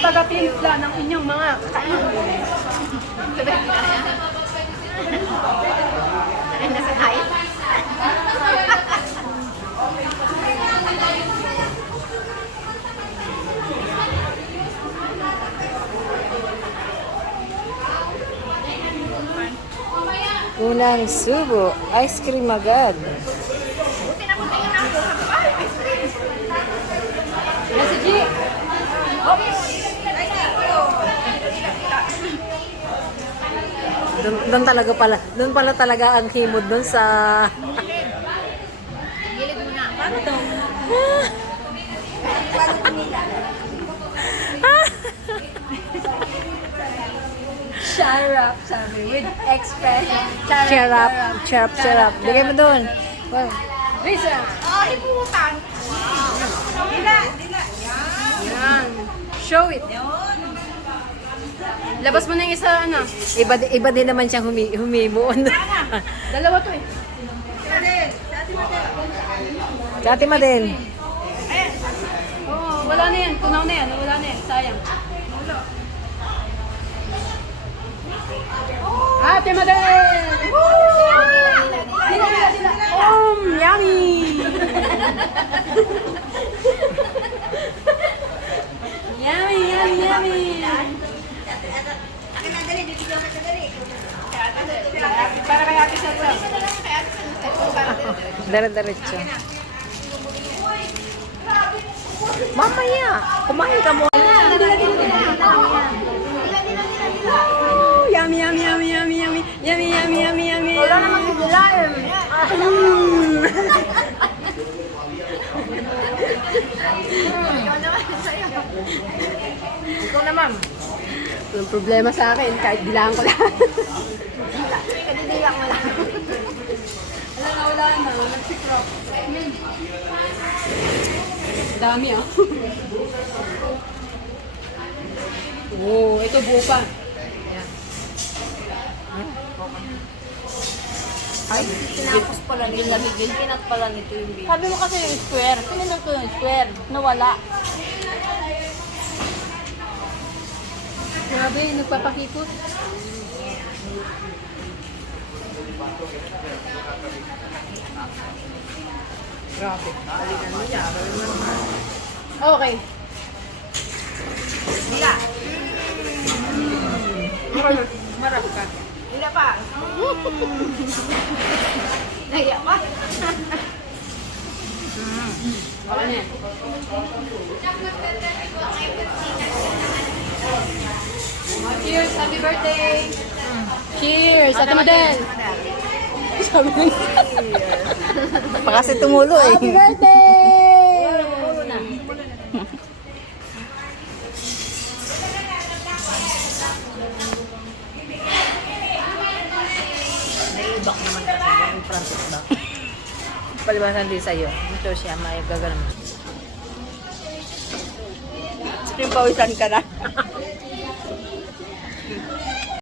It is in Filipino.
Taga-timpla ng inyong mga kain. Ay, nasa tayo. Unang subo, ice cream agad. Buti na kung tingin ako. Ay, ice cream. Si G. Doon pala talaga ang himod doon sa Gilid mo na. Paano to? Sharap, sabi. With expression. charap. Bigay mo doon. Wow. Risa. Oh, hiputan. Wow. Dila. Yan. Show it. Labas mo na yung isa, ano. Iba din naman siyang humimuon. Dalawa to eh. Sa Ate Madel. Oo, wala na yan. Tunaw na yan. Wala na yan. Sayang. Ate Madel! Dila. Yummy! Yummy! Akin na dali. Dito ka sa dali. Para kay Ate Sandra. Dire-diretso. Mamaya, kumain ka muna. Yummy. Wala namang hilalim. Ikaw naman. Walang problema sa akin, kahit bilangan ko lang. Kadidiyak mo lang. Wala na. Nagsikrop. Dami ah. Oh, ito buo pa. Ay, tinapos pala yung lamigin. Pinat pala nito yung video. Sabi mo kasi yung square. Pinunod ko yung square. Nawala. Grabe, nagpapakipot. Grabe. Okay. Dila. Marap ka. Dila pa. Naiya pa. Ano yan? Cheers! Happy birthday! Cheers! Ate Madel! Sabi ko Pa kasi tumulo eh. Happy birthday! Naibak naman kasi yung Francis ba? Palibasan din sa'yo. Ito siya, may gagawin. Yung pawisan ka na.